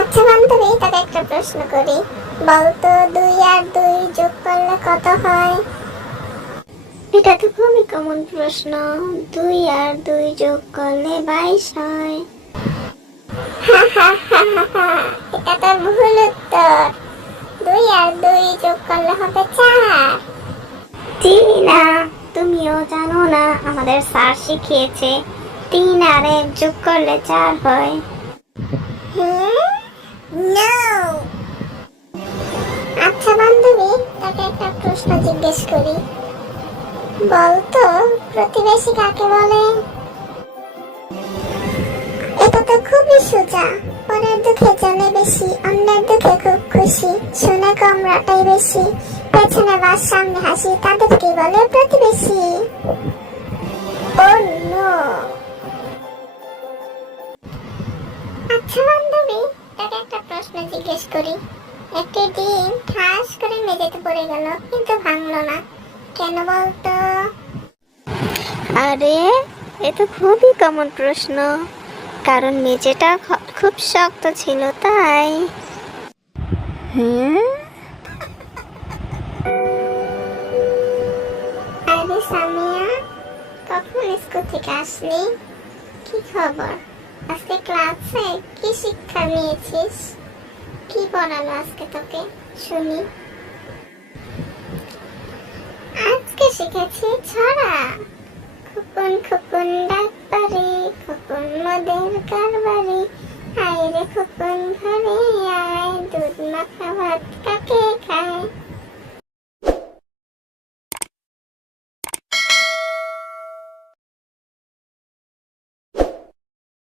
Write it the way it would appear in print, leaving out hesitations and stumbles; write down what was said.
আচ্ছা বান্ধবী, তাকে একটা প্রশ্ন করি। বলতো 2 আর 2 যোগ করলে কত হয়? এটা তো খুবই কমন প্রশ্ন। 2 আর 2 যোগ করলে 22 হয়। এটা তো ভুল উত্তর। 2 আর 2 যোগ করলে হবে 4। টিনা, তুমিও জানো না, আমাদের স্যার শিখিয়েছে 3 আর 1 যোগ করলে 4 হয়। আচ্ছা বান্ধবী, তাকে একটা প্রশ্ন জিজ্ঞেস করি। বলতো প্রতিবেশী কাকে বলে? এটা তো খুবই সোজা। পরের দুঃখে জানে বেশি, অন্যের দুঃখে খুব খুশি, শুনে কম রাটাই বেশি, পেছনে বাস সামনে হাসি, তাদেরকে বলে প্রতিবেশী। ও নো। আচ্ছা বান্ধবী, তাকে একটা প্রশ্ন জিজ্ঞেস করি। একটি ডিম ঠাস করে মেঝেতে পড়ে গেল, কিন্তু ভাঙলো না, কেন বলতো? আরে, এ তো খুবই কমন প্রশ্ন, কারণ মেঝেটা খুব শক্ত ছিল তাই। আরে সামিয়া, কখন স্কুল থেকে আসলি? কি খবর? আজকে ক্লাসে কি শিক্ষা নিয়েছিস? কি পড়ালো আজকে তোকে, শুনি। আজকে শিখেছি ছড়া। খোকন খোকন ডাক পারে, খোকন মদের কারবারে, আয় রে খোকন ঘরে আয়, দুধ মাখা ভাত কাকে খায়।